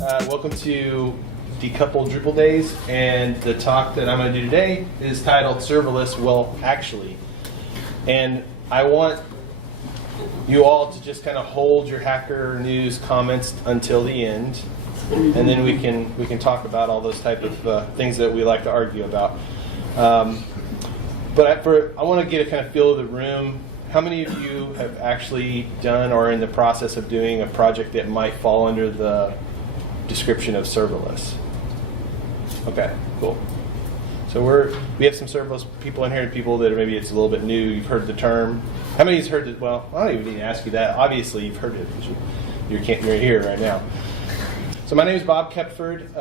Welcome to Decoupled Drupal Days, and the talk that I'm going to do today is titled Serverless, Well, Actually. And I want you all to just kind of hold your Hacker News comments until the end, and then we can talk about all those type of things that we like to argue about. But I want to get a kind of feel of the room. How many of you have actually done or are in the process of doing a project that might fall under the description of serverless? Okay, cool. So we have some serverless people in here, and people that maybe it's a little bit new. You've heard the term. How many of you heard it? Well, I don't even need to ask you that. Obviously, you've heard it because you're here right now. So my name is Bob Kepford.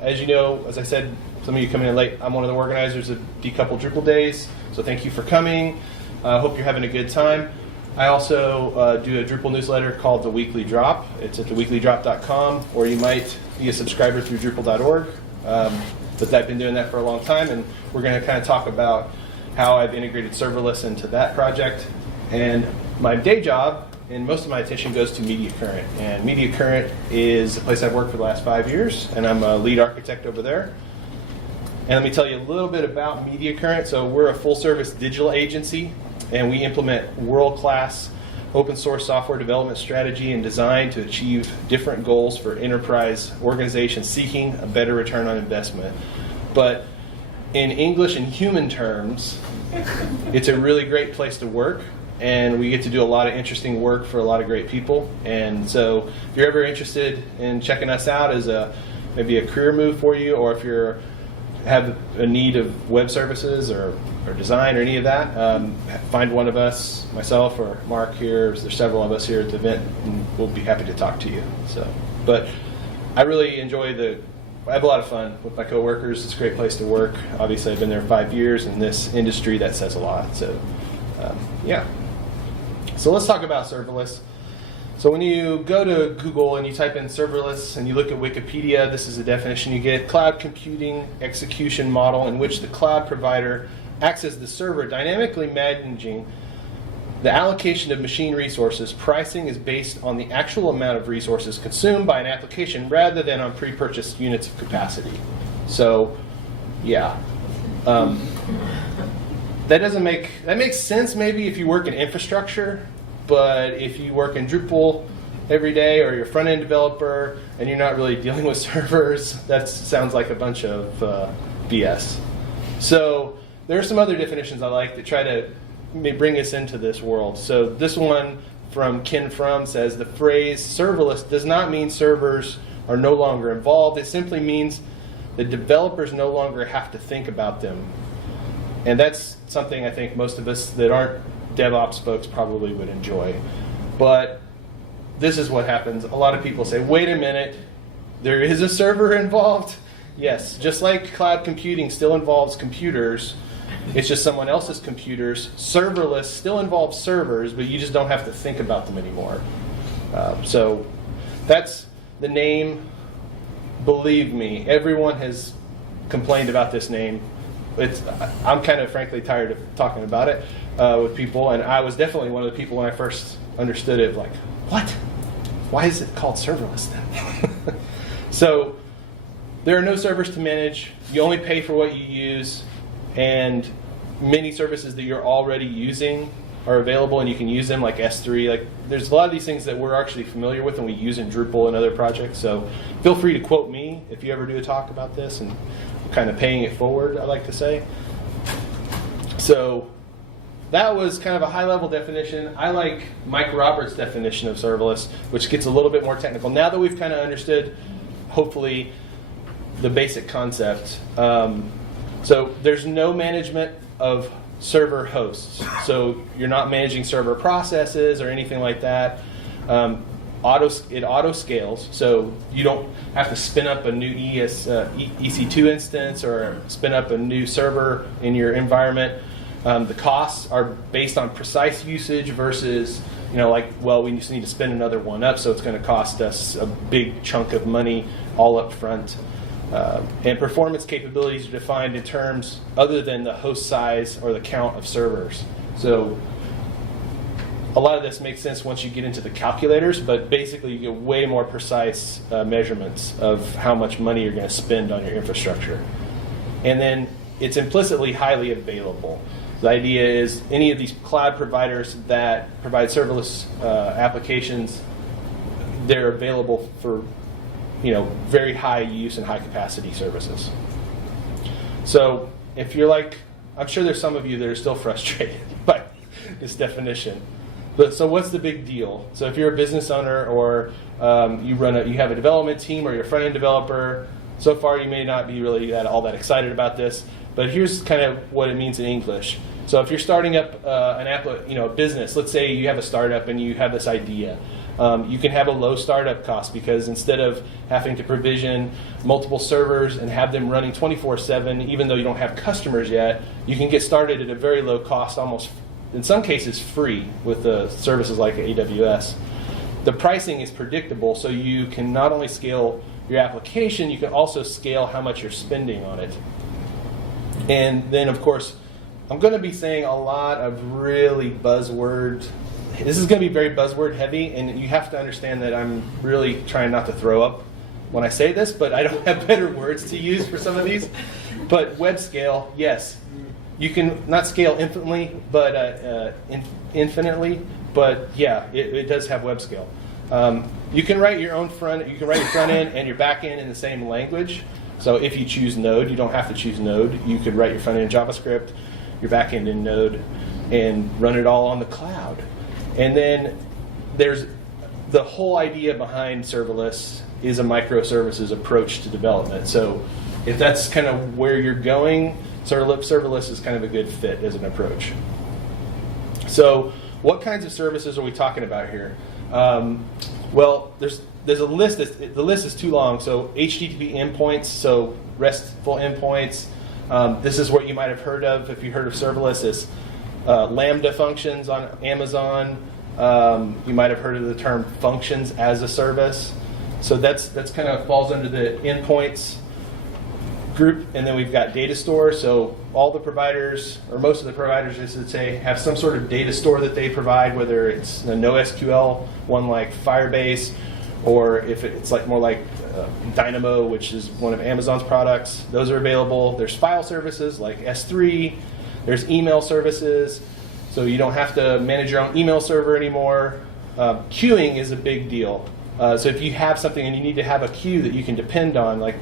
As you know, as I said, some of you coming in late, I'm one of the organizers of Decoupled Drupal Days. So thank you for coming. I hope you're having a good time. I also do a Drupal newsletter called The Weekly Drop. It's at theweeklydrop.com, or you might be a subscriber through Drupal.org. But I've been doing that for a long time, and we're going to kind of talk about how I've integrated serverless into that project. And my day job, and most of my attention goes to Media Current. And Media Current is a place I've worked for the last 5 years, and I'm a lead architect over there. And let me tell you a little bit about Media Current. So we're a full-service digital agency, and we implement world-class open source software development strategy and design to achieve different goals for enterprise organizations seeking a better return on investment. But in English and human terms, it's a really great place to work, and we get to do a lot of interesting work for a lot of great people. And so if you're ever interested in checking us out as maybe a career move for you, or if you're have a need of web services or design or any of that, find one of us, myself or Mark here. There's several of us here at the event, and we'll be happy to talk to you. But I really enjoy I have a lot of fun with my coworkers. It's a great place to work. Obviously, I've been there 5 years in this industry. That says a lot. So, yeah. So let's talk about serverless. So when you go to Google and you type in serverless and you look at Wikipedia, this is the definition you get: cloud computing execution model in which the cloud provider acts as the server, dynamically managing the allocation of machine resources. Pricing is based on the actual amount of resources consumed by an application rather than on pre-purchased units of capacity. So, yeah. That makes sense maybe if you work in infrastructure. But if you work in Drupal every day, or you're a front-end developer, and you're not really dealing with servers, that sounds like a bunch of BS. So there are some other definitions I like that try to bring us into this world. So this one from Ken Frum says, the phrase serverless does not mean servers are no longer involved. It simply means the developers no longer have to think about them. And that's something I think most of us that aren't DevOps folks probably would enjoy. But this is what happens. A lot of people say, wait a minute, there is a server involved? Yes, just like cloud computing still involves computers, it's just someone else's computers. Serverless still involves servers, but you just don't have to think about them anymore. So that's the name. Believe me, everyone has complained about this name. I'm kind of frankly tired of talking about it with people, and I was definitely one of the people when I first understood it, like, what? Why is it called serverless then? So there are no servers to manage. You only pay for what you use, and many services that you're already using are available, and you can use them, like S3. Like, there's a lot of these things that we're actually familiar with and we use in Drupal and other projects. So feel free to quote me if you ever do a talk about this, and kind of paying it forward, I like to say. So that was kind of a high-level definition. I like Mike Roberts' definition of serverless, which gets a little bit more technical. Now that we've kind of understood, hopefully, the basic concept. So there's no management of server hosts. So you're not managing server processes or anything like that. It auto scales, so you don't have to spin up a new EC2 instance or spin up a new server in your environment. The costs are based on precise usage versus, we just need to spin another one up, so it's going to cost us a big chunk of money all up front. And performance capabilities are defined in terms other than the host size or the count of servers. So A lot of this makes sense once you get into the calculators, but basically you get way more precise measurements of how much money you're going to spend on your infrastructure. And then it's implicitly highly available. The idea is any of these cloud providers that provide serverless applications, they're available for very high use and high capacity services. So if you're like, I'm sure there's some of you that are still frustrated by this definition. So what's the big deal? So if you're a business owner or you have a development team or you're a front-end developer, so far you may not be really all that excited about this, but here's kind of what it means in English. So if you're starting up a business, let's say you have a startup and you have this idea. You can have a low startup cost because instead of having to provision multiple servers and have them running 24/7, even though you don't have customers yet, you can get started at a very low cost, almost in some cases free with the services like AWS. The pricing is predictable, so you can not only scale your application, you can also scale how much you're spending on it. And then, of course, I'm going to be saying a lot of really buzzwords. This is going to be very buzzword heavy, and you have to understand that I'm really trying not to throw up when I say this, but I don't have better words to use for some of these. But web scale, yes. You can not scale infinitely, but infinitely, but yeah, it does have web scale. You can write your own front end and your back end in the same language. So if you choose Node, you don't have to choose Node. You could write your front end in JavaScript, your back end in Node, and run it all on the cloud. And then there's the whole idea behind serverless is a microservices approach to development. So if that's kind of where you're going, serverless is kind of a good fit as an approach. So what kinds of services are we talking about here? Well, there's a list. The list is too long. So HTTP endpoints, so RESTful endpoints. This is what you might have heard of if you heard of serverless is Lambda functions on Amazon. You might have heard of the term functions as a service. So that's kind of falls under the endpoints group. And then we've got data store. So all the providers, or most of the providers, I should say, have some sort of data store that they provide, whether it's a NoSQL one like Firebase, or if it's more like Dynamo, which is one of Amazon's products. Those are available. There's file services like S3. There's email services, so you don't have to manage your own email server anymore. Queuing is a big deal. So if you have something and you need to have a queue that you can depend on, like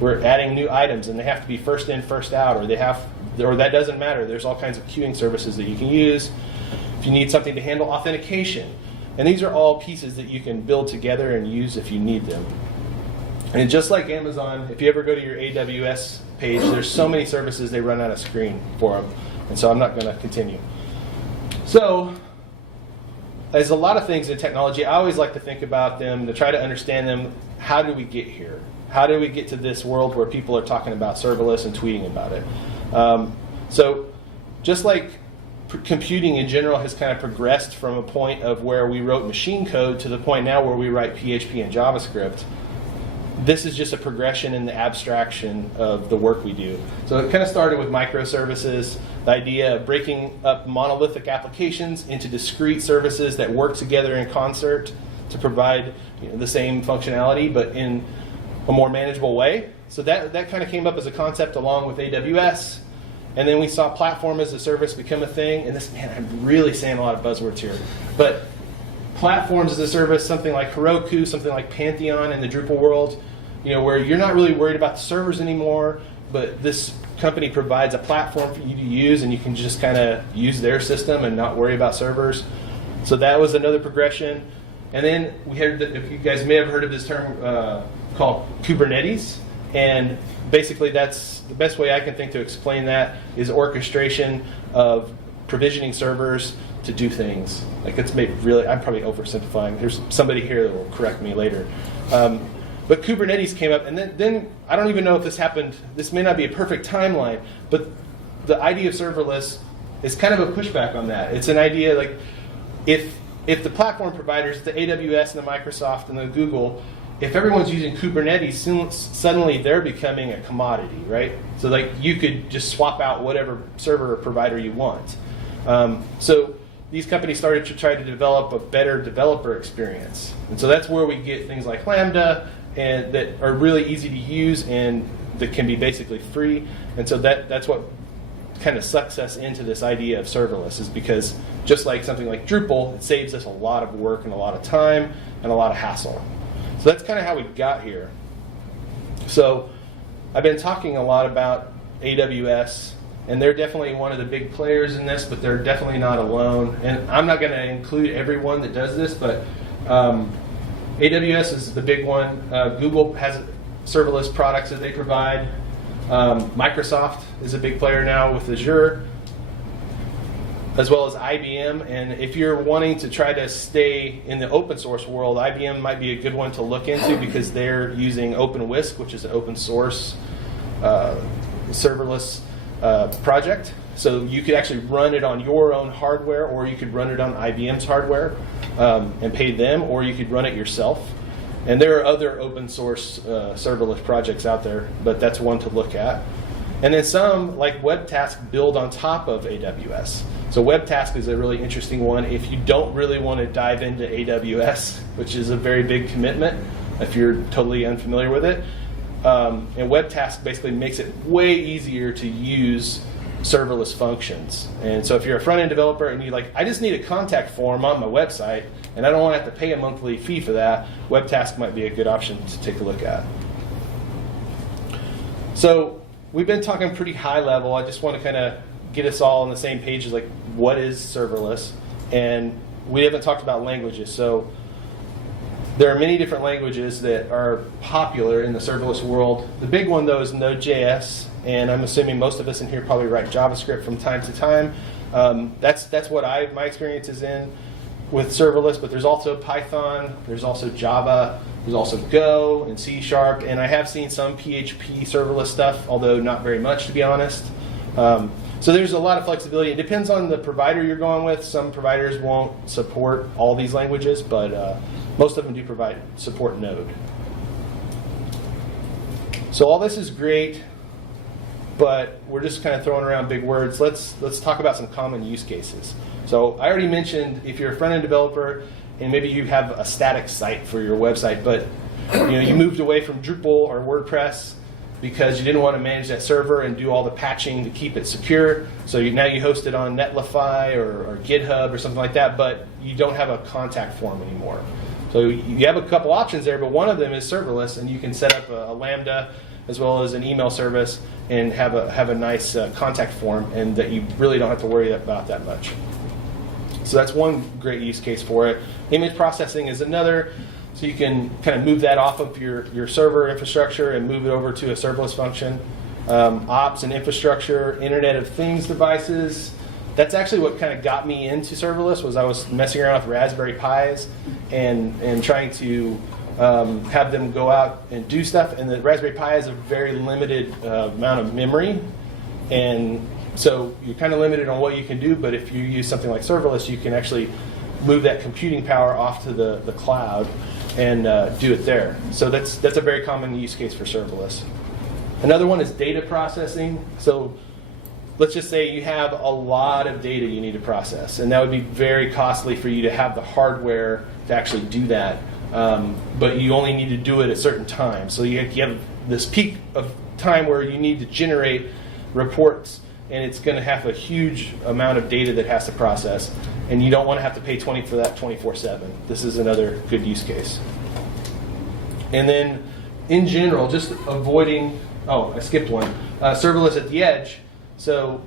we're adding new items and they have to be first in, first out, or that doesn't matter. There's all kinds of queuing services that you can use. If you need something to handle authentication, and these are all pieces that you can build together and use if you need them. And just like Amazon, if you ever go to your AWS page, there's so many services they run out of screen for them. And so I'm not going to continue. So, as a lot of things in technology, I always like to think about them, to try to understand them. How do we get here? How do we get to this world where people are talking about serverless and tweeting about it? So, just like computing in general has kind of progressed from a point of where we wrote machine code to the point now where we write PHP and JavaScript, this is just a progression in the abstraction of the work we do. So it kind of started with microservices, the idea of breaking up monolithic applications into discrete services that work together in concert to provide the same functionality, but in a more manageable way. So that kind of came up as a concept along with AWS. And then we saw platform as a service become a thing. And I'm really saying a lot of buzzwords here. But platforms as a service, something like Heroku, something like Pantheon in the Drupal world, where you're not really worried about the servers anymore, but this company provides a platform for you to use, and you can just kind of use their system and not worry about servers. So that was another progression. And then we heard that, if you guys may have heard of this term called Kubernetes. And basically that's the best way I can think to explain that is orchestration of provisioning servers to do things. Like it's made really, I'm probably oversimplifying. There's somebody here that will correct me later. But Kubernetes came up, and then I don't even know if this happened. This may not be a perfect timeline, but the idea of serverless is kind of a pushback on that. It's an idea like if the platform providers, the AWS and the Microsoft and the Google, if everyone's using Kubernetes, suddenly they're becoming a commodity, right? So like you could just swap out whatever server or provider you want. So these companies started to try to develop a better developer experience. And so that's where we get things like Lambda, and that are really easy to use and that can be basically free. And so that's what kind of sucks us into this idea of serverless, is because just like something like Drupal, it saves us a lot of work and a lot of time and a lot of hassle. So that's kind of how we got here. So I've been talking a lot about AWS, and they're definitely one of the big players in this, but they're definitely not alone. And I'm not going to include everyone that does this, but AWS is the big one. Google has serverless products that they provide. Microsoft is a big player now with Azure, as well as IBM. And if you're wanting to try to stay in the open source world, IBM might be a good one to look into, because they're using OpenWhisk, which is an open source serverless project. So you could actually run it on your own hardware, or you could run it on IBM's hardware and pay them, or you could run it yourself. And there are other open source serverless projects out there, but that's one to look at. And then some, like Webtask, build on top of AWS. So Webtask is a really interesting one if you don't really want to dive into AWS, which is a very big commitment if you're totally unfamiliar with it. And Webtask basically makes it way easier to use serverless functions. And so if you're a front-end developer and you're like, I just need a contact form on my website, and I don't want to have to pay a monthly fee for that, Webtask might be a good option to take a look at. So we've been talking pretty high level. I just want to kind of get us all on the same page as like, what is serverless? And we haven't talked about languages. So there are many different languages that are popular in the serverless world. The big one, though, is Node.js, and I'm assuming most of us in here probably write JavaScript from time to time. That's what my experience is in with serverless, but there's also Python, there's also Java, there's also Go and C#, and I have seen some PHP serverless stuff, although not very much, to be honest. So there's a lot of flexibility. It depends on the provider you're going with. Some providers won't support all these languages, but most of them do support Node. So all this is great, but we're just kind of throwing around big words. Let's talk about some common use cases. So I already mentioned, if you're a front-end developer and maybe you have a static site for your website, but you moved away from Drupal or WordPress because you didn't want to manage that server and do all the patching to keep it secure. So now you host it on Netlify or GitHub or something like that, but you don't have a contact form anymore. So you have a couple options there, but one of them is serverless, and you can set up a Lambda as well as an email service and have a nice contact form, and that you really don't have to worry about that much. So that's one great use case for it. Image processing is another. So you can kind of move that off of your server infrastructure and move it over to a serverless function. Ops and infrastructure, Internet of Things devices. That's actually what kind of got me into serverless, was I was messing around with Raspberry Pis and trying to have them go out and do stuff. And the Raspberry Pi has a very limited amount of memory. And so you're kind of limited on what you can do, but if you use something like serverless, you can actually move that computing power off to the cloud and do it there. So that's a very common use case for serverless. Another one is data processing. So let's just say you have a lot of data you need to process, and that would be very costly for you to have the hardware to actually do that. But you only need to do it at certain times. So you have this peak of time where you need to generate reports, and it's going to have a huge amount of data that has to process, and you don't want to have to pay $20 for that 24/7. This is another good use case. And then, in general, just avoiding, I skipped one, serverless at the edge. So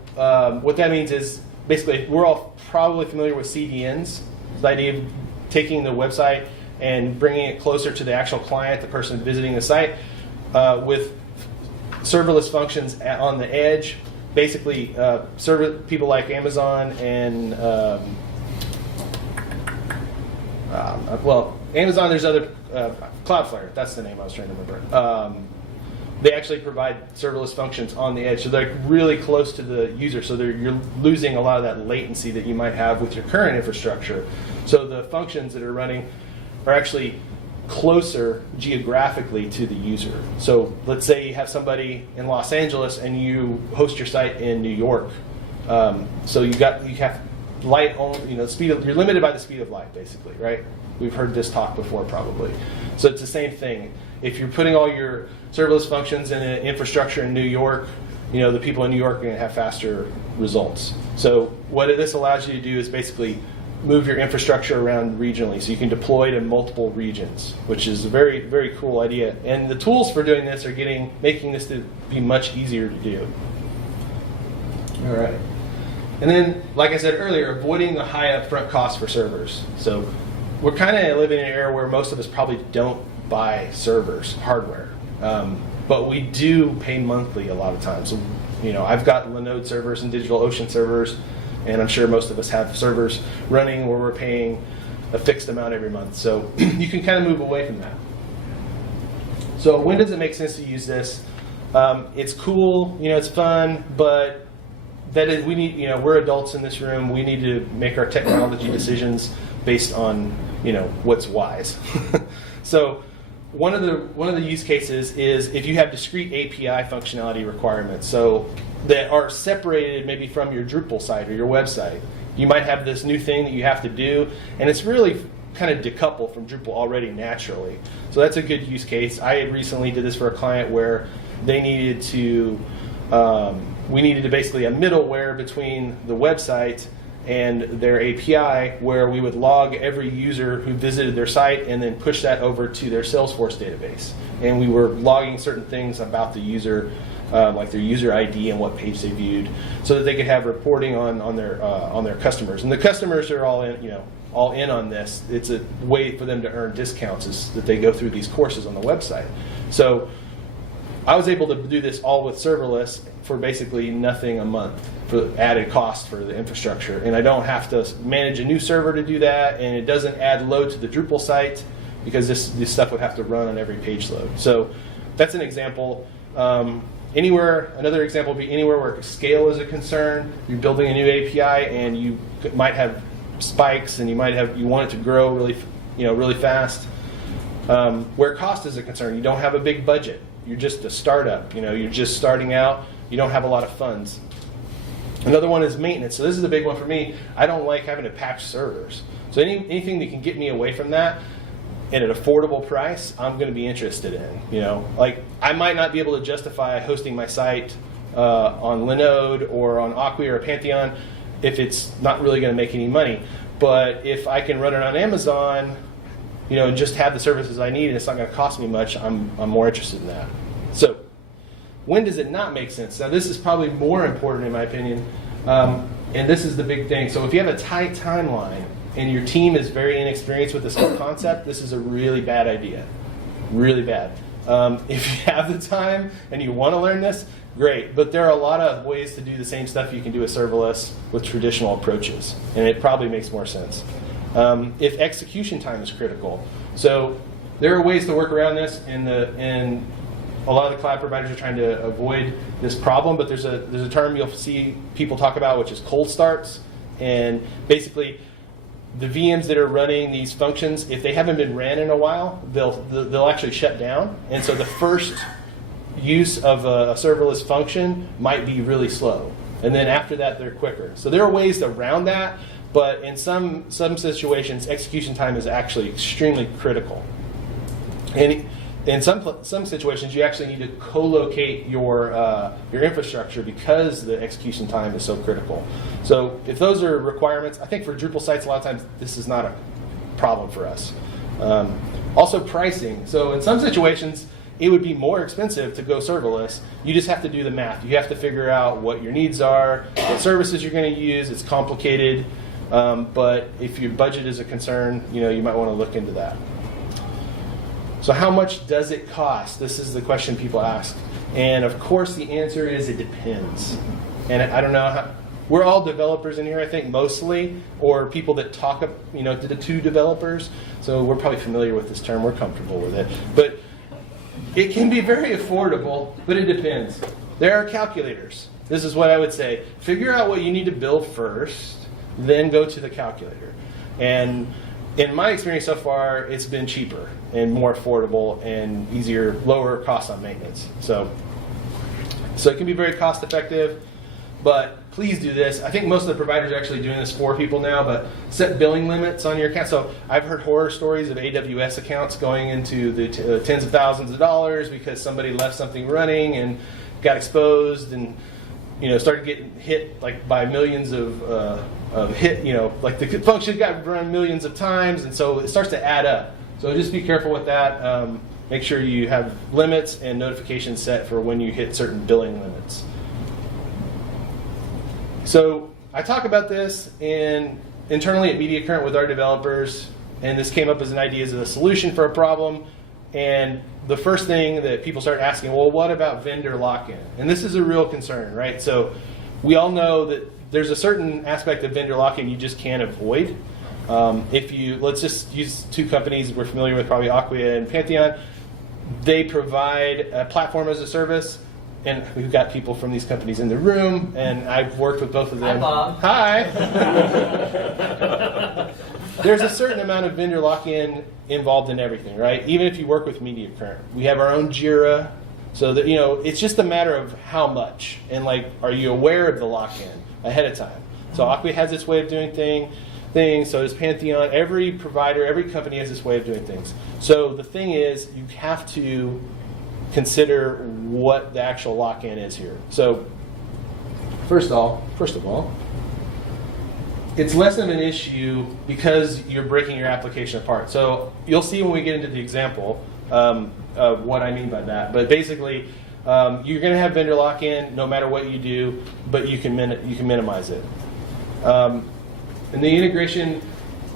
what that means is, basically, we're all probably familiar with CDNs. The idea of taking the website and bringing it closer to the actual client, the person visiting the site, with serverless functions on the edge. Basically, people like Amazon and Amazon. There's other Cloudflare. That's the name I was trying to remember. They actually provide serverless functions on the edge, so they're really close to the user. So you're losing a lot of that latency that you might have with your current infrastructure. So the functions that are running are actually closer geographically to the user. So let's say you have somebody in Los Angeles and you host your site in New York. So you have light only, you're limited by the speed of light, basically, right? We've heard this talk before, probably. So it's the same thing. If you're putting all your serverless functions in an infrastructure in New York, the people in New York are going to have faster results. So what this allows you to do is basically move your infrastructure around regionally, so you can deploy to multiple regions, which is a very, very cool idea. And the tools for doing this are making this to be much easier to do. All right. And then, like I said earlier, avoiding the high upfront cost for servers. So we're kind of living in an era where most of us probably don't buy servers, hardware. But we do pay monthly a lot of times. So, I've got Linode servers and DigitalOcean servers, and I'm sure most of us have servers running where we're paying a fixed amount every month. So you can kind of move away from that. So when does it make sense to use this? It's cool, it's fun, but we're adults in this room. We need to make our technology decisions based on, what's wise. So one of the use cases is if you have discrete API functionality requirements, so that are separated maybe from your Drupal site or your website. You might have this new thing that you have to do, and it's really kind of decoupled from Drupal already naturally. So that's a good use case. I recently did this for a client where they needed to, we needed basically a middleware between the website and their API, where we would log every user who visited their site and then push that over to their Salesforce database. And we were logging certain things about the user, like their user ID and what page they viewed, so that they could have reporting on their customers. And the customers are all in on this. It's a way for them to earn discounts, is that they go through these courses on the website. So I was able to do this all with serverless for basically nothing a month for added cost for the infrastructure. And I don't have to manage a new server to do that, and it doesn't add load to the Drupal site, because this stuff would have to run on every page load. So that's an example. Another example would be anywhere where scale is a concern. You're building a new API and you might have spikes, and you want it to grow really fast. Where cost is a concern, you don't have a big budget. You're just a startup. You're just starting out. You don't have a lot of funds. Another one is maintenance. So this is a big one for me. I don't like having to patch servers. So anything that can get me away from that at an affordable price, I'm going to be interested in. Like I might not be able to justify hosting my site on Linode or on Acquia or Pantheon if it's not really going to make any money. But if I can run it on Amazon, and just have the services I need, and it's not going to cost me much, I'm more interested in that. So when does it not make sense? Now this is probably more important in my opinion, and this is the big thing. So if you have a tight timeline and your team is very inexperienced with this whole concept, this is a really bad idea. Really bad. If you have the time and you want to learn this, great. But there are a lot of ways to do the same stuff you can do with serverless with traditional approaches, and it probably makes more sense. If execution time is critical. So there are ways to work around this, and a lot of the cloud providers are trying to avoid this problem, but there's a term you'll see people talk about, which is cold starts. And basically, the VMs that are running these functions, if they haven't been ran in a while, they'll actually shut down. And so the first use of a serverless function might be really slow. And then after that, they're quicker. So there are ways around that, but in some situations, execution time is actually extremely critical. And in some situations, you actually need to co-locate your infrastructure because the execution time is so critical. So if those are requirements, I think for Drupal sites, a lot of times this is not a problem for us. Also pricing. So in some situations, it would be more expensive to go serverless. You just have to do the math. You have to figure out what your needs are, what services you're going to use. It's complicated. But if your budget is a concern, you might want to look into that. So how much does it cost? This is the question people ask. And of course the answer is it depends. And I don't know we're all developers in here, I think, mostly, or people that talk, to developers. So we're probably familiar with this term. We're comfortable with it. But it can be very affordable, but it depends. There are calculators. This is what I would say. Figure out what you need to build first, then go to the calculator. And in my experience so far, it's been cheaper and more affordable and easier, lower cost on maintenance. So it can be very cost effective, but please do this. I think most of the providers are actually doing this for people now, but set billing limits on your account. So I've heard horror stories of AWS accounts going into the tens of thousands of dollars because somebody left something running and got exposed and started getting hit like by millions of hit, like the function got run millions of times, and so it starts to add up. So just be careful with that. Make sure you have limits and notifications set for when you hit certain billing limits. So I talk about this internally at MediaCurrent with our developers, and this came up as an idea as a solution for a problem. And the first thing that people start asking, well, what about vendor lock-in? And this is a real concern, right? So we all know that there's a certain aspect of vendor lock-in you just can't avoid. Let's just use two companies we're familiar with, probably Acquia and Pantheon. They provide a platform as a service, and we've got people from these companies in the room, and I've worked with both of them. Hi, Bob. Hi. There's a certain amount of vendor lock-in involved in everything, right? Even if you work with MediaCurrent. We have our own Jira, so that it's just a matter of how much, and like, are you aware of the lock-in ahead of time? So Acquia has its way of doing things, so does Pantheon. Every provider, every company has its way of doing things. So the thing is, you have to consider what the actual lock-in is here. So first of all, it's less of an issue because you're breaking your application apart. So you'll see when we get into the example of what I mean by that. But basically, you're going to have vendor lock-in no matter what you do, but you can minimize it. And the integration,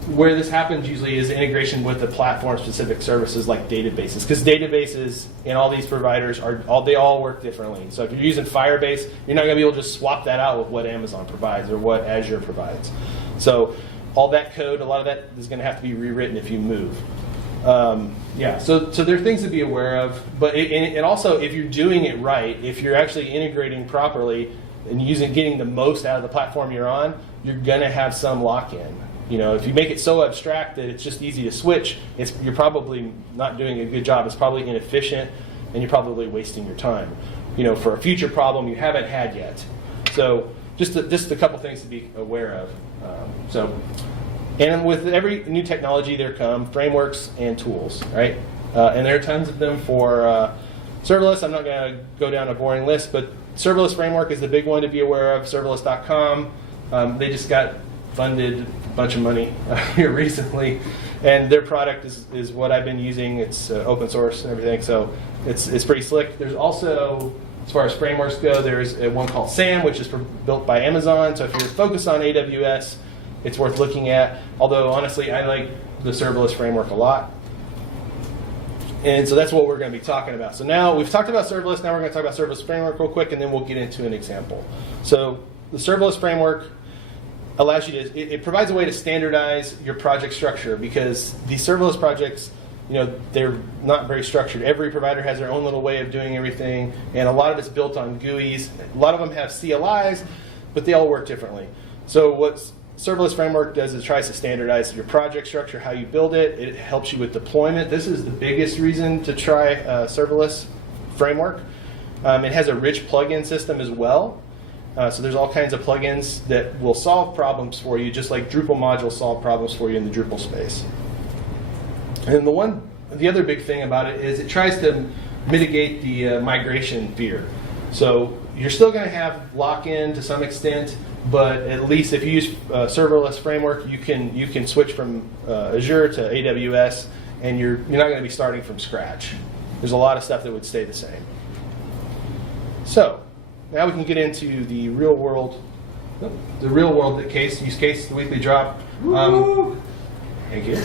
where this happens usually is integration with the platform-specific services like databases, because databases in all these providers they all work differently. So if you're using Firebase, you're not going to be able to just swap that out with what Amazon provides or what Azure provides. So all that code, a lot of that is going to have to be rewritten if you move. So there are things to be aware of, but and also if you're doing it right, if you're actually integrating properly and getting the most out of the platform you're on, you're going to have some lock-in. If you make it so abstract that it's just easy to switch, you're probably not doing a good job. It's probably inefficient, and you're probably wasting your time. For a future problem you haven't had yet. So just a couple things to be aware of. And with every new technology, there come frameworks and tools, right? And there are tons of them for serverless. I'm not going to go down a boring list, but Serverless Framework is the big one to be aware of. Serverless.com. They just got funded a bunch of money here recently, and their product is what I've been using. It's open source and everything, so it's pretty slick. There's also, as far as frameworks go, there's one called SAM, which is built by Amazon. So if you're focused on AWS, it's worth looking at. Although honestly, I like the Serverless Framework a lot. And so that's what we're going to be talking about. So now we've talked about serverless. Now we're going to talk about Serverless Framework real quick, and then we'll get into an example. So the Serverless Framework allows you to, it provides a way to standardize your project structure, because these serverless projects, they're not very structured. Every provider has their own little way of doing everything, and a lot of it's built on GUIs. A lot of them have CLIs, but they all work differently. So what Serverless Framework does is tries to standardize your project structure, how you build it. It helps you with deployment. This is the biggest reason to try Serverless Framework. It has a rich plugin system as well. So there's all kinds of plugins that will solve problems for you, just like Drupal modules solve problems for you in the Drupal space. And the other big thing about it is it tries to mitigate the migration fear. So you're still going to have lock-in to some extent, but at least if you use Serverless Framework, you can switch from Azure to AWS, and you're not going to be starting from scratch. There's a lot of stuff that would stay the same. So now we can get into the real world use case, the weekly drop. Thank you.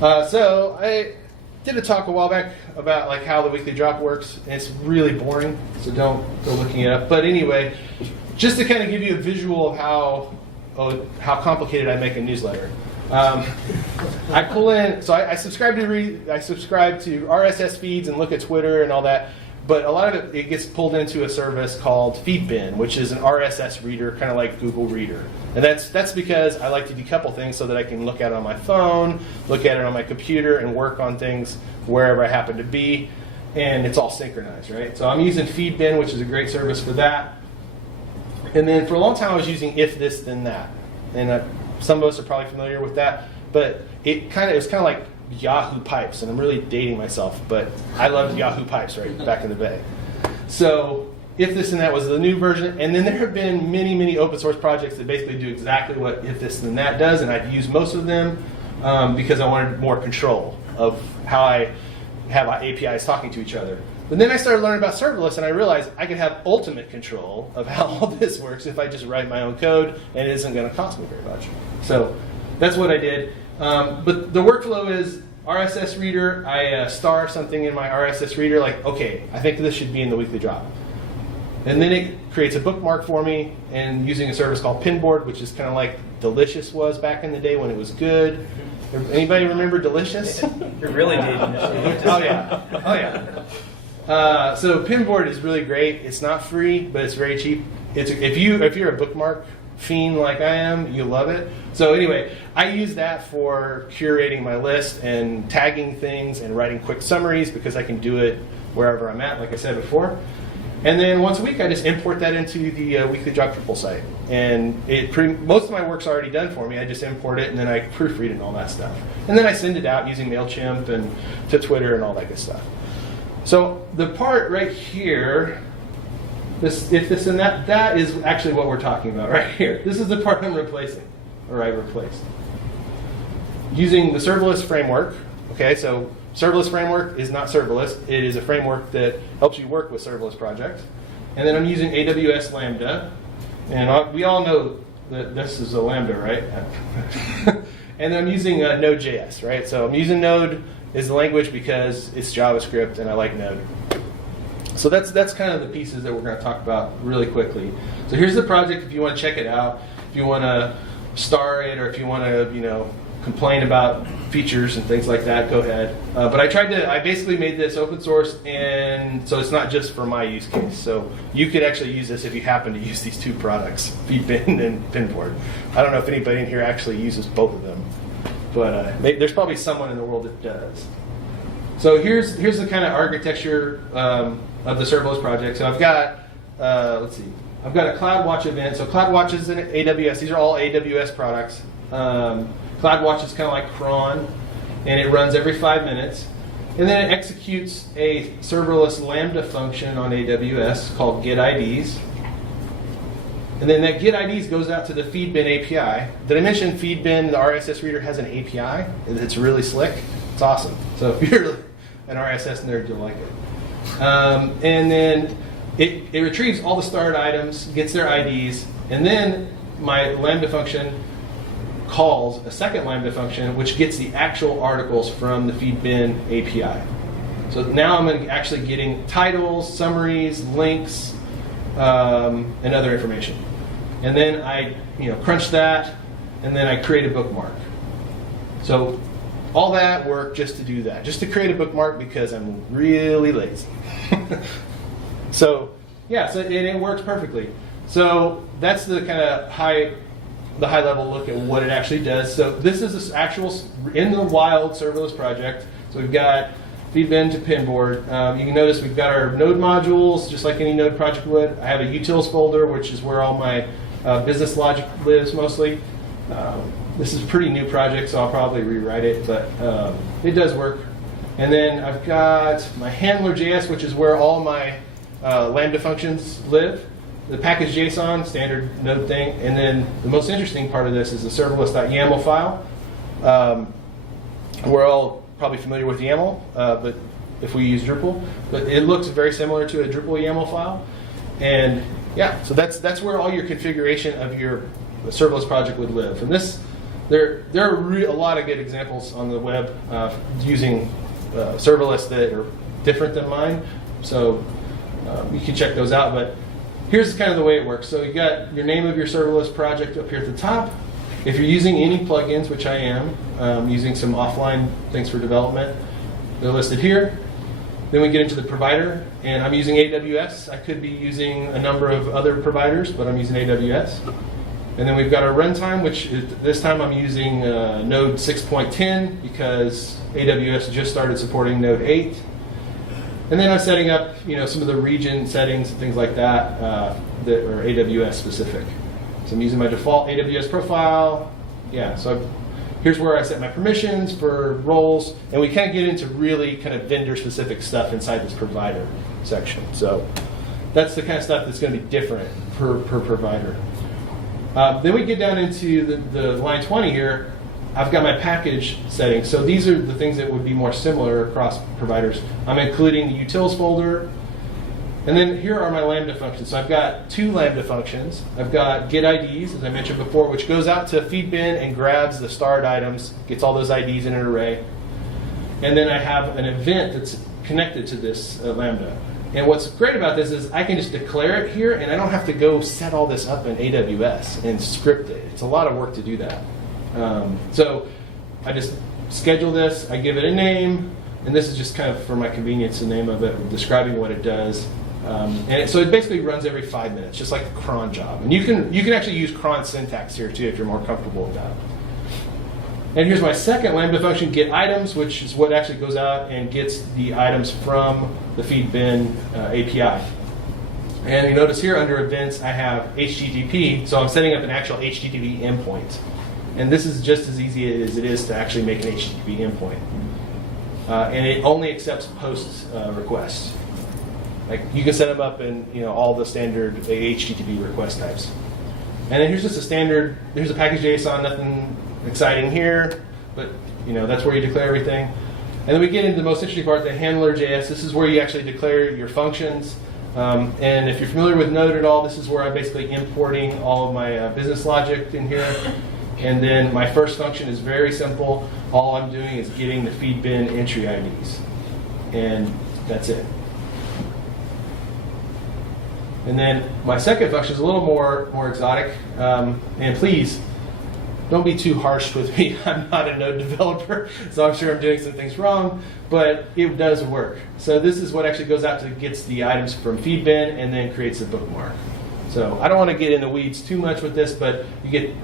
So I did a talk a while back about like how the weekly drop works, and it's really boring, so don't go looking it up. But anyway, just to kind of give you a visual of how complicated I make a newsletter. I pull in, so I subscribe to RSS feeds and look at Twitter and all that. But a lot of it gets pulled into a service called Feedbin, which is an RSS reader, kind of like Google Reader. And that's because I like to decouple things so that I can look at it on my phone, look at it on my computer, and work on things wherever I happen to be. And it's all synchronized, right? So I'm using Feedbin, which is a great service for that. And then for a long time I was using if this then that, and some of us are probably familiar with that. But it was kind of like Yahoo pipes, and I'm really dating myself, but I loved Yahoo pipes right back in the day. So if this and that was the new version, and then there have been many open source projects that basically do exactly what if this and that does, and I've used most of them because I wanted more control of how I have APIs talking to each other. But then I started learning about serverless, and I realized I could have ultimate control of how all this works if I just write my own code, and it isn't going to cost me very much. So that's what I did. But the workflow is RSS reader. I star something in my RSS reader, like, okay, I think this should be in the weekly drop. And then it creates a bookmark for me, and using a service called Pinboard, which is kind of like Delicious was back in the day when it was good. Anybody remember Delicious? You're really dating this. Oh yeah. So Pinboard is really great. It's not free, but it's very cheap. If you're a bookmark fiend like I am, you love it. So anyway, I use that for curating my list and tagging things and writing quick summaries because I can do it wherever I'm at, like I said before. And then once a week, I just import that into the weekly drop Drupal site. And most of my work's already done for me. I just import it, and then I proofread and all that stuff. And then I send it out using MailChimp and to Twitter and all that good stuff. So the part right here, if this and that is actually what we're talking about right here. This is the part I'm replacing, or I replaced. Using the Serverless Framework. Okay, so Serverless Framework is not serverless. It is a framework that helps you work with serverless projects. And then I'm using AWS Lambda. And we all know that this is a Lambda, right? And then I'm using Node.js, right? So I'm using Node as the language because it's JavaScript and I like Node. So that's kind of the pieces that we're going to talk about really quickly. So here's the project if you want to check it out. If you want to star it, or if you want to, complain about features and things like that, go ahead. But I basically made this open source, and so it's not just for my use case. So you could actually use this if you happen to use these two products, Feedbin and Pinboard. I don't know if anybody in here actually uses both of them, but there's probably someone in the world that does. So here's the kind of architecture of the serverless project. So I've got, I've got a CloudWatch event. So CloudWatch is in AWS. These are all AWS products. CloudWatch is kind of like cron, and it runs every 5 minutes. And then it executes a serverless Lambda function on AWS called getIDs. And then that getIDs goes out to the Feedbin API. Did I mention Feedbin, the RSS reader, has an API? It's really slick. It's awesome. So if you're an RSS nerd, you'll like it. And then it retrieves all the starred items, gets their IDs, and then my Lambda function calls a second Lambda function, which gets the actual articles from the Feedbin API. So now I'm actually getting titles, summaries, links, and other information. And then I crunch that, and then I create a bookmark. So all that work just to do that, just to create a bookmark because I'm really lazy. So yeah, so it works perfectly. So that's the kind of high level look at what it actually does. So this is this actual in the wild serverless project. So we've got Feedbin to Pinboard. You can notice we've got our node modules, just like any node project would. I have a utils folder, which is where all my business logic lives mostly. This is a pretty new project, so I'll probably rewrite it, but it does work. And then I've got my handler.js, which is where all my Lambda functions live. The package.json, standard node thing. And then the most interesting part of this is the serverless.yaml file. We're all probably familiar with YAML, but if we use Drupal. But it looks very similar to a Drupal YAML file. And yeah, so that's where all your configuration of your serverless project would live. And there are a lot of good examples on the web using serverless that are different than mine. So you can check those out. But here's kind of the way it works. So you got your name of your serverless project up here at the top. If you're using any plugins, which I am, using some offline things for development, they're listed here. Then we get into the provider, and I'm using AWS. I could be using a number of other providers, but I'm using AWS. And then we've got our runtime, which this time I'm using Node 6.10 because AWS just started supporting Node 8. And then I'm setting up, some of the region settings and things like that that are AWS specific. So I'm using my default AWS profile. Yeah, so here's where I set my permissions for roles, and we kind of get into really kind of vendor-specific stuff inside this provider section. So that's the kind of stuff that's going to be different per provider. Then we get down into the line 20 here. I've got my package settings. So these are the things that would be more similar across providers. I'm including the utils folder. And then here are my Lambda functions. So I've got 2 Lambda functions. I've got get IDs, as I mentioned before, which goes out to feed bin and grabs the starred items, gets all those IDs in an array. And then I have an event that's connected to this Lambda. And what's great about this is I can just declare it here, and I don't have to go set all this up in AWS and script it. It's a lot of work to do that. So I just schedule this, I give it a name, and this is just kind of for my convenience, the name of it, describing what it does. So it basically runs every 5 minutes, just like a cron job. And you can actually use cron syntax here too if you're more comfortable with that. And here's my second Lambda function, get items, which is what actually goes out and gets the items from the feed bin API. And you notice here under events, I have HTTP, so I'm setting up an actual HTTP endpoint. And this is just as easy as it is to actually make an HTTP endpoint. And it only accepts post requests. Like you can set them up in all the standard HTTP request types. And then here's just a standard, here's a package JSON, nothing exciting here, but that's where you declare everything. And then we get into the most interesting part, the handler.js. This is where you actually declare your functions. And if you're familiar with Node at all, this is where I'm basically importing all of my business logic in here. And then my first function is very simple. All I'm doing is getting the feed bin entry IDs. And that's it. And then my second function is a little more exotic. And please, don't be too harsh with me. I'm not a Node developer, so I'm sure I'm doing some things wrong, but it does work. So this is what actually goes out to gets the items from feed bin and then creates a bookmark. So I don't want to get in the weeds too much with this, but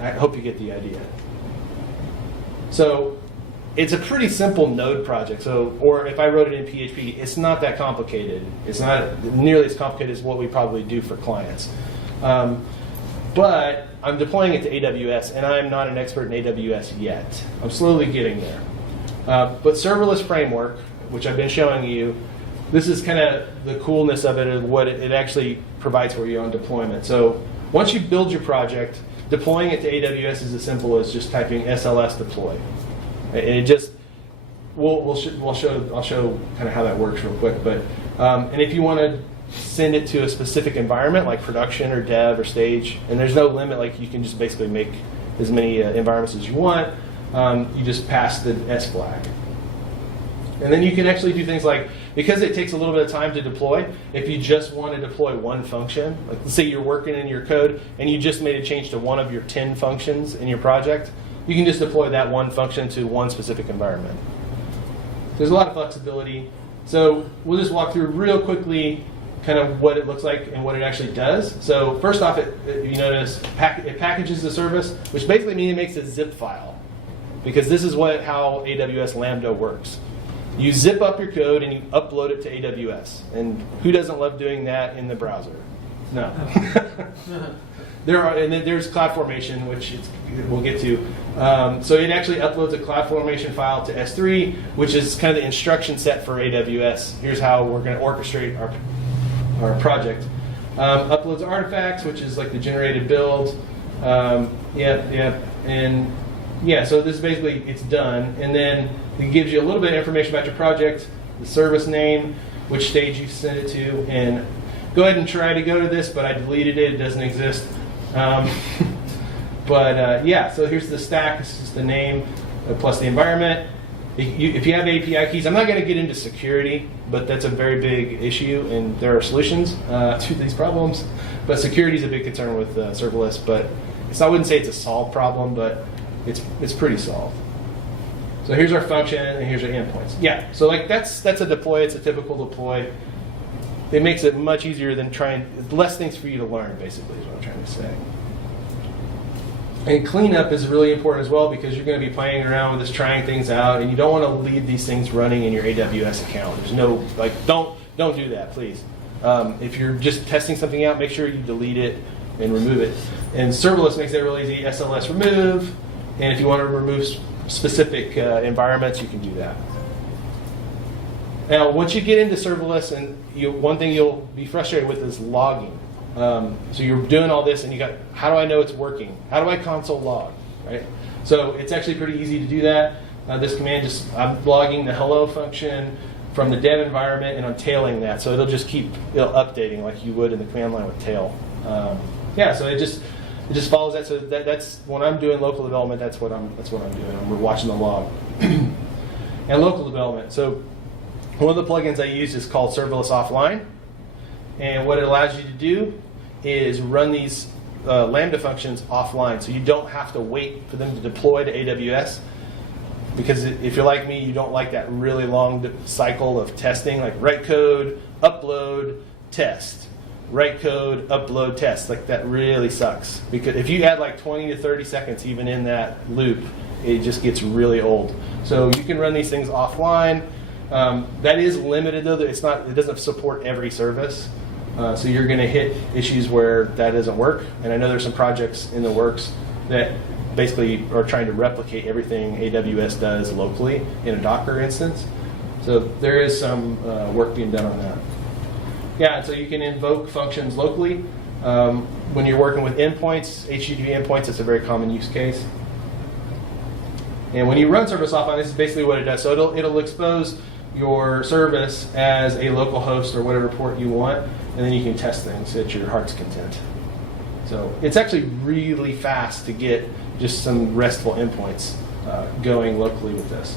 I hope you get the idea. So it's a pretty simple Node project. Or if I wrote it in PHP, it's not that complicated. It's not nearly as complicated as what we probably do for clients. But I'm deploying it to AWS, and I'm not an expert in AWS yet. I'm slowly getting there. But Serverless Framework, which I've been showing you, this is kind of the coolness of it, and what it actually provides for you on deployment. So once you build your project, deploying it to AWS is as simple as just typing SLS deploy. And it just, I'll show kind of how that works real quick. But and if you want to send it to a specific environment like production or dev or stage, and there's no limit, like you can just basically make as many environments as you want. You just pass the S flag. And then you can actually do things like, because it takes a little bit of time to deploy, if you just want to deploy one function, like let's say you're working in your code and you just made a change to one of your 10 functions in your project, you can just deploy that one function to one specific environment. There's a lot of flexibility. So we'll just walk through real quickly kind of what it looks like and what it actually does. So first off, you notice it packages the service, which basically means it makes a zip file, because this is how AWS Lambda works. You zip up your code and you upload it to AWS. And who doesn't love doing that in the browser? No. There's CloudFormation, which we'll get to. So it actually uploads a CloudFormation file to S3, which is kind of the instruction set for AWS. Here's how we're going to orchestrate our project. Uploads artifacts, which is like the generated build. And so this is basically, it's done. And then it gives you a little bit of information about your project, the service name, which stage you sent it to, and go ahead and try to go to this, but I deleted it, it doesn't exist. So here's the stack, this is the name, plus the environment. If you have API keys, I'm not going to get into security, but that's a very big issue, and there are solutions to these problems. But security is a big concern with serverless, but I wouldn't say it's a solved problem, but it's pretty solved. So here's our function, and here's our endpoints. Yeah, so like that's a deploy. It's a typical deploy. It makes it much easier than less things for you to learn, basically, is what I'm trying to say. And cleanup is really important as well, because you're going to be playing around with this, trying things out, and you don't want to leave these things running in your AWS account. There's no, don't don't do that, please. If you're just testing something out, make sure you delete it and remove it. And serverless makes that real easy. SLS remove, and if you want to remove specific environments, you can do that. Now, once you get into serverless, and one thing you'll be frustrated with is logging. So you're doing all this, and you got, how do I know it's working? How do I console log, right? So it's actually pretty easy to do that. This command I'm logging the hello function from the dev environment, and I'm tailing that. So it'll just keep updating like you would in the command line with tail. So it just follows that. So that's when I'm doing local development. That's what I'm doing. I'm watching the log. And local development. So one of the plugins I use is called Serverless Offline, and what it allows you to do is run these Lambda functions offline, so you don't have to wait for them to deploy to AWS. Because if you're like me, you don't like that really long cycle of testing, like write code, upload, test. Write code, upload, test. Like that really sucks. Because if you add like 20 to 30 seconds even in that loop, it just gets really old. So you can run these things offline. That is limited though. It doesn't support every service. So you're going to hit issues where that doesn't work. And I know there's some projects in the works that basically are trying to replicate everything AWS does locally in a Docker instance. So there is some work being done on that. Yeah, so you can invoke functions locally. When you're working with endpoints, HTTP endpoints, it's a very common use case. And when you run Serverless Offline, this is basically what it does. So it'll expose your service as a local host or whatever port you want, and then you can test things at your heart's content. So it's actually really fast to get just some RESTful endpoints going locally with this.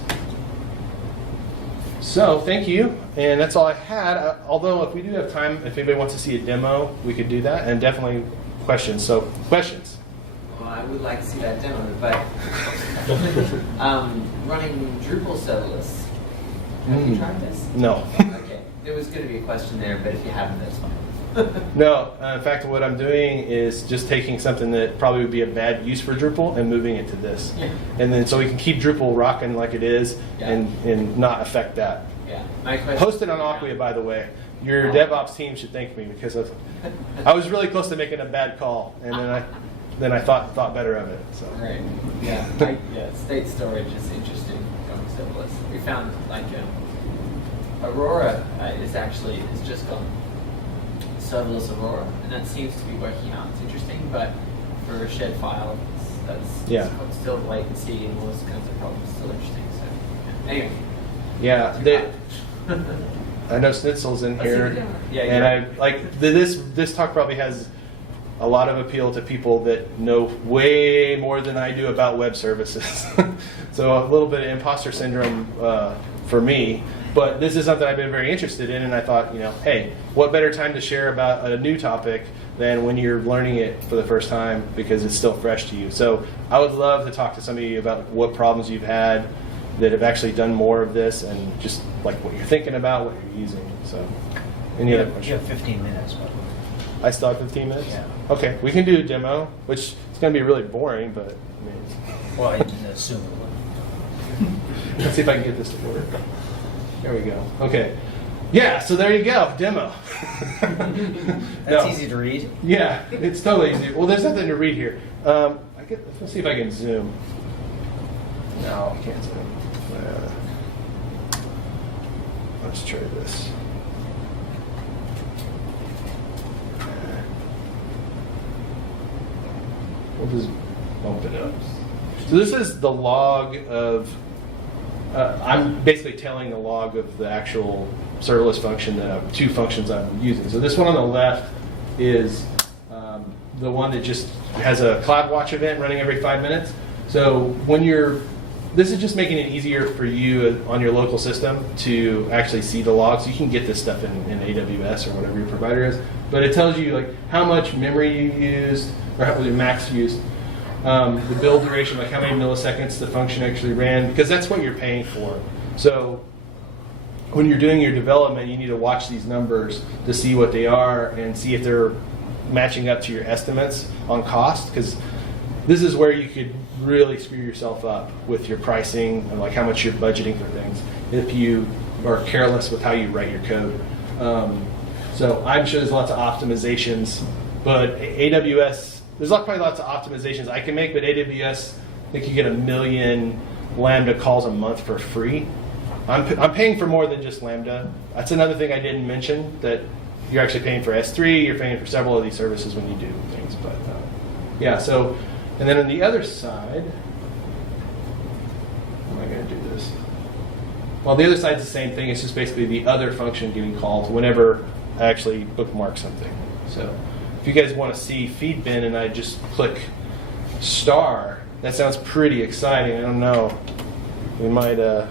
So thank you, and that's all I had. Although if we do have time, if anybody wants to see a demo, we could do that, and definitely questions. So questions? Well, I would like to see that demo, but running Drupal serverless. Have you tried this? No. Okay, there was going to be a question there, but if you haven't, that's fine. No, in fact, what I'm doing is just taking something that probably would be a bad use for Drupal and moving it to this. Yeah. And then so we can keep Drupal rocking like it is and not affect that. Yeah. My question. Hosted on Acquia, by the way. Your DevOps team should thank me because I was really close to making a bad call, and then I thought better of it. So. Great. Yeah. State storage is interesting going serverless. We found like Aurora is just gone serverless Aurora, and that seems to be working out. It's interesting, but for a shared file, that's still latency and all those kinds of problems. Still interesting. So anyway. Yeah. I know Schnitzel's in here, and I like this talk probably has a lot of appeal to people that know way more than I do about web services. So a little bit of imposter syndrome for me. But this is something I've been very interested in, and I thought, hey, what better time to share about a new topic than when you're learning it for the first time because it's still fresh to you. So I would love to talk to some of you about what problems you've had that have actually done more of this and just like what you're thinking about, what you're using. So any other questions? You have 15 minutes. But I still have 15 minutes? Yeah. Okay, we can do a demo, which is going to be really boring, but well, I assume it would. Let's see if I can get this to work. There we go. Okay. Yeah, so there you go, demo. That's easy to read. Yeah, it's totally easy. Well, there's nothing to read here. Let's see if I can zoom. No, I can't zoom. Let's try this. We'll just bump it up. So this is the log of, I'm basically telling the log of the actual serverless function, two functions I'm using. So this one on the left is the one that just has a CloudWatch event running every 5 minutes. So this is just making it easier for you on your local system to actually see the logs. You can get this stuff in AWS or whatever your provider is, but it tells you like how much memory you used or how much max used, the build duration, like how many milliseconds the function actually ran, because that's what you're paying for. So when you're doing your development, you need to watch these numbers to see what they are and see if they're matching up to your estimates on cost, because this is where you could really screw yourself up with your pricing and like how much you're budgeting for things if you are careless with how you write your code. So I'm sure there's lots of optimizations, but AWS, there's probably lots of optimizations I can make, but AWS, I think you get 1 million Lambda calls a month for free. I'm paying for more than just Lambda. That's another thing I didn't mention, that you're actually paying for S3, you're paying for several of these services when you do things. But yeah, so, and then on the other side, how am I going to do this? Well, the other side's the same thing. It's just basically the other function getting called whenever I actually bookmark something. So if you guys want to see feed bin and I just click star, that sounds pretty exciting. I don't know. We might, oh,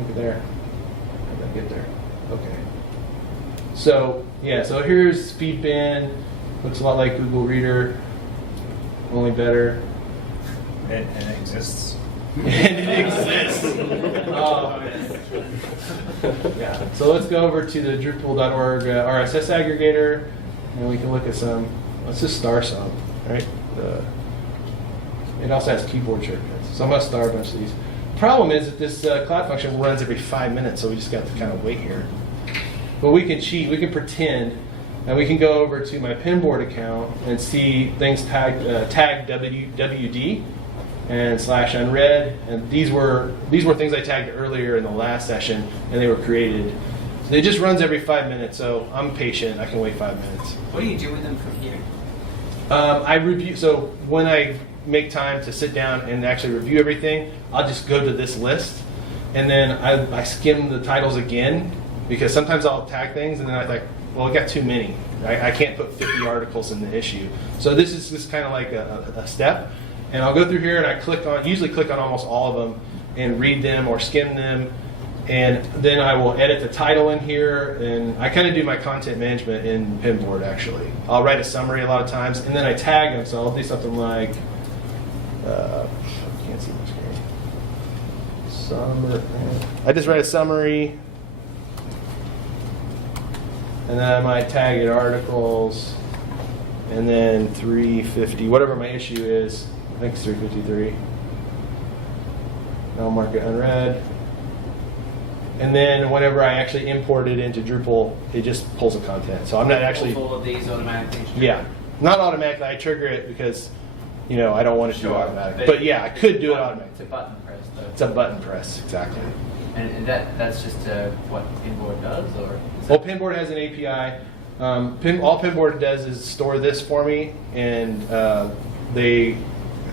look at there. How did I get there? Okay. So, yeah, so here's feed bin. Looks a lot like Google Reader, only better. And it exists. And it exists. Yeah. So let's go over to the Drupal.org RSS aggregator, and we can look at some. Let's just star some, right? It also has keyboard shortcuts, so I'm gonna star a bunch of these. Problem is that this cloud function runs every 5 minutes, so we just got to kind of wait here. But we can cheat. We can pretend, and we can go over to my Pinboard account and see things tagged WD. And /unread, and these were things I tagged earlier in the last session, and they were created. So it just runs every 5 minutes, so I'm patient. I can wait 5 minutes. What do you do with them from here? I review. So when I make time to sit down and actually review everything, I'll just go to this list, and then I skim the titles again, because sometimes I'll tag things, and then I think, well, I got too many. I can't put 50 articles in the issue. So this is just kind of like a step. And I'll go through here and I usually click on almost all of them and read them or skim them. And then I will edit the title in here. And I kind of do my content management in Pinboard, actually. I'll write a summary a lot of times, and then I tag them. So I'll do something like, I can't see my screen. I just write a summary. And then I might tag it articles. And then 350, whatever my issue is. I think it's 353. I'll mark it unread. And then whenever I actually import it into Drupal, it just pulls the content. So I'm not actually... All of these automatically? Yeah. Not automatically. I trigger it because, I don't want it to do automatic. But yeah, I could do it automatically. It's a button press, though. It's a button press, exactly. And that's just what Pinboard does, or? Well, Pinboard has an API. All Pinboard does is store this for me, and they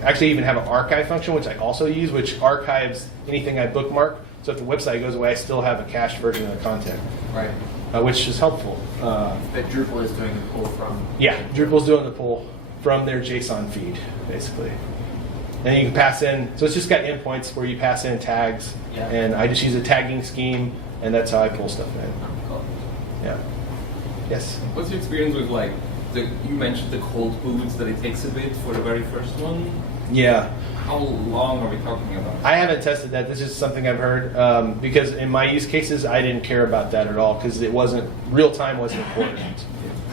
actually even have an archive function, which I also use, which archives anything I bookmark. So if the website goes away, I still have a cached version of the content. Right. Which is helpful. But Drupal is doing the pull from... Yeah, Drupal's doing the pull from their JSON feed, basically. And you can pass in, so it's just got endpoints where you pass in tags, Yeah. and I just use a tagging scheme, and that's how I pull stuff in. Cool. Yeah. Yes? What's your experience with you mentioned the cold boots, that it takes a bit for the very first one? Yeah. How long are we talking about? I haven't tested that. This is something I've heard because in my use cases, I didn't care about that at all because it wasn't, real time wasn't important.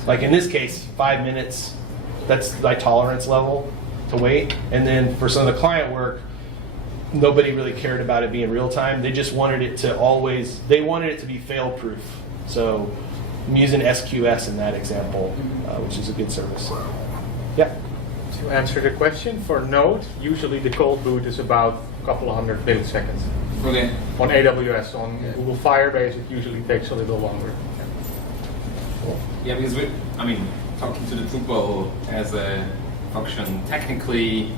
Like in this case, 5 minutes, that's my tolerance level to wait. And then for some of the client work, nobody really cared about it being real time. They just wanted it to they wanted it to be fail proof. So I'm using SQS in that example, which is a good service. Yeah. To answer the question, for Node, usually the cold boot is about a couple of hundred milliseconds. Okay. On AWS, on Google Firebase, it usually takes a little longer. Yeah, because talking to the Drupal as a function, technically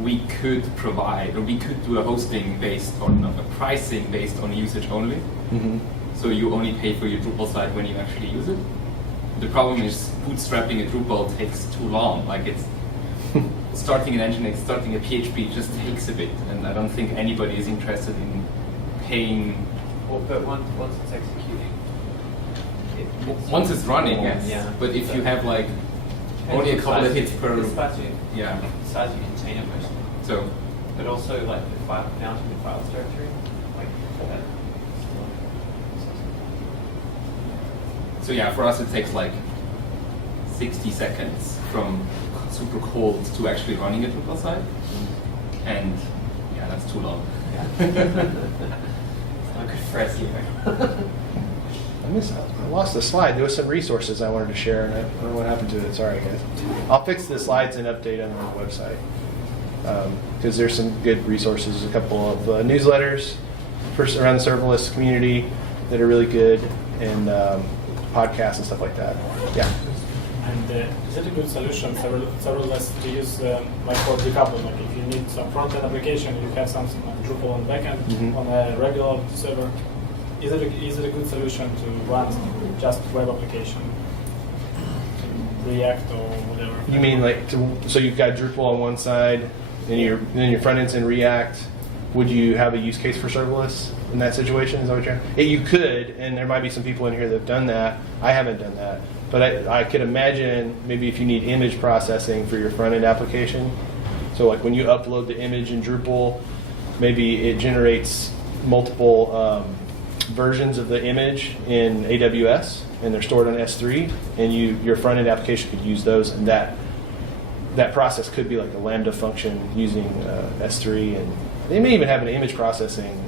we could provide, or we could do a hosting based on, a pricing based on usage only. Mm-hmm. So you only pay for your Drupal site when you actually use it. The problem is bootstrapping a Drupal takes too long. Like it's starting an Nginx, starting a PHP just takes a bit, and I don't think anybody is interested in paying. Well, but once it's executing, Once it's running, yes. Yeah. But if you have only a couple of hits per, the size of your container mostly. so But also the file, mounting the files directory, that. So yeah, for us it takes 60 seconds from super cold to actually running a Drupal site, and yeah, that's too long. Yeah. It's not good for SEO. I lost the slide. There was some resources I wanted to share, and I don't know what happened to it. Sorry, guys. I'll fix the slides and update them on the website because there's some good resources. A couple of newsletters around the serverless community that are really good, and podcasts and stuff like that. Yeah. And is it a good solution, serverless, to use like for decoupled? Like if you need some front-end application, you have something like Drupal on backend on a regular server. Is it a good solution to run just web application, React or whatever? You mean like so you've got Drupal on one side, and your front end's in React. Would you have a use case for serverless in that situation? Is that what you're? You could, and there might be some people in here that have done that. I haven't done that, but I could imagine maybe if you need image processing for your front end application. So like when you upload the image in Drupal, maybe it generates multiple versions of the image in AWS, and they're stored on S3, and your front end application could use those, and that process could be like a Lambda function using S3, and they may even have an image processing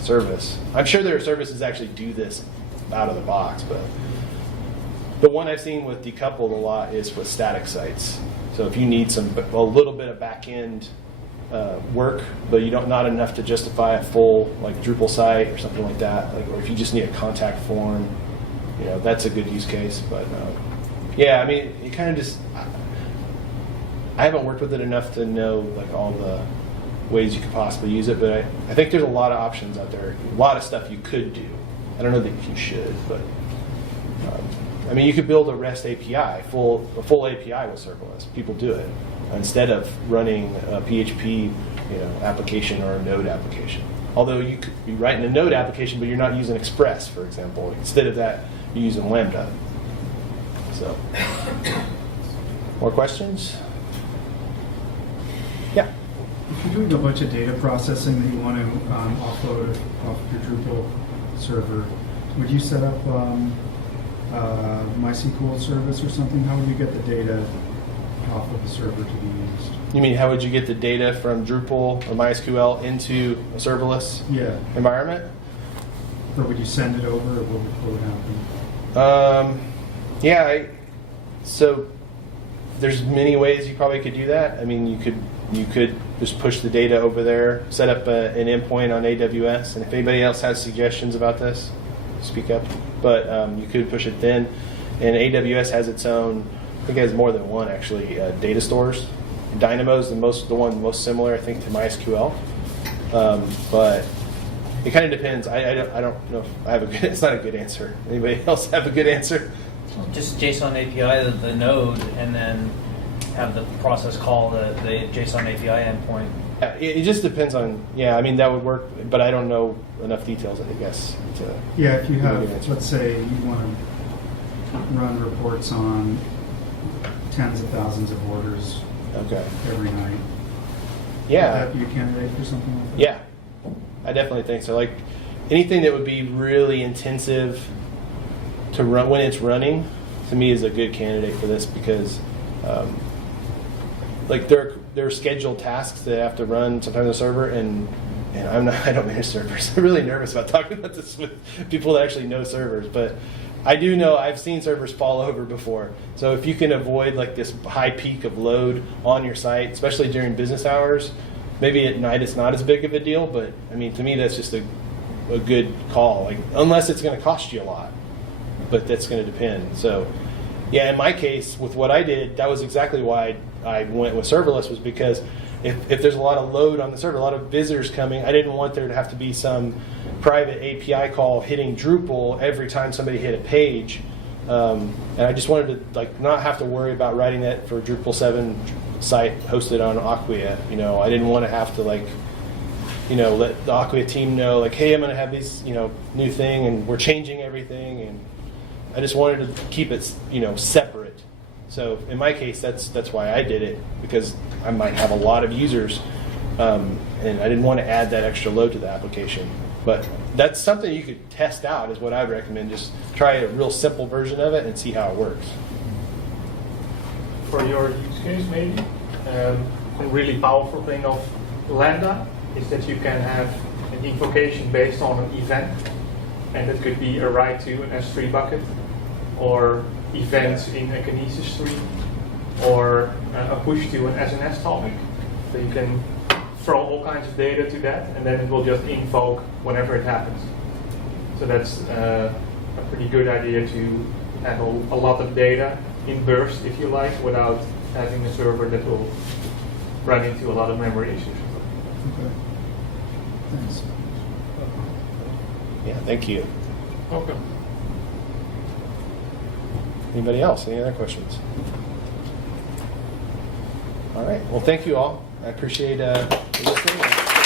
service. I'm sure there are services that actually do this out of the box, but the one I've seen with Decoupled a lot is with static sites. So if you need a little bit of back end work, but you don't not enough to justify a full like Drupal site or something like that, or if you just need a contact form, that's a good use case. But yeah, I mean, it kind of just. I haven't worked with it enough to know like all the ways you could possibly use it, but I think there's a lot of options out there, a lot of stuff you could do. I don't know that you should, but I mean, you could build a REST API, a full API with serverless. People do it instead of running a PHP application or a Node application. Although you could be writing a Node application, but you're not using Express, for example. Instead of that, you're using Lambda. So, more questions? Yeah. If you're doing a bunch of data processing that you want to offload off your Drupal server, would you set up MySQL service or something? How would you get the data off of the server to be used? You mean how would you get the data from Drupal or MySQL into a serverless environment? Or would you send it over, or what would happen? So there's many ways you probably could do that. I mean, you could just push the data over there, set up an endpoint on AWS, and if anybody else has suggestions about this, speak up. But you could push it then, and AWS has its own. I think it has more than one actually. Data stores. Dynamo is the one most similar, I think, to MySQL. But it kind of depends. I don't know if I have a good. It's not a good answer. Anybody else have a good answer? Just JSON API the node, and then have the process call the JSON API endpoint. It just depends on. Yeah, I mean that would work, but I don't know enough details, I guess. If you have, let's say, you want to run reports on tens of thousands of orders every night. Yeah. Would that be a candidate for something like that? Yeah, I definitely think so. Like anything that would be really intensive to run when it's running, to me is a good candidate for this because, like there are scheduled tasks that have to run sometimes on the server, and I don't manage servers. I'm really nervous about talking about this with people that actually know servers, but I do know I've seen servers fall over before. So if you can avoid like this high peak of load on your site, especially during business hours, maybe at night it's not as big of a deal, but I mean to me that's just a good call. Like unless it's going to cost you a lot, but that's going to depend. So yeah, in my case with what I did, that was exactly why I went with serverless, was because if there's a lot of load on the server, a lot of visitors coming, I didn't want there to have to be some private API call hitting Drupal every time somebody hit a page. And I just wanted to not have to worry about writing that for Drupal 7 site hosted on Acquia. I didn't want to have to let the Acquia team know hey, I'm going to have this new thing and we're changing everything, and I just wanted to keep it separate. So in my case, that's why I did it, because I might have a lot of users, and I didn't want to add that extra load to the application. But that's something you could test out, is what I'd recommend. Just try a real simple version of it and see how it works. For your use case, maybe a really powerful thing of Lambda is that you can have an invocation based on an event, and it could be a write to an S3 bucket, or events in a Kinesis tree, or a push to an SNS topic. So you can throw all kinds of data to that, and then it will just invoke whenever it happens. So that's a pretty good idea to handle a lot of data in burst, if you like, without having a server that will run into a lot of memory issues. Okay. Thanks. Yeah, thank you. Okay. Anybody else? Any other questions? All right. Well, thank you all. I appreciate listening.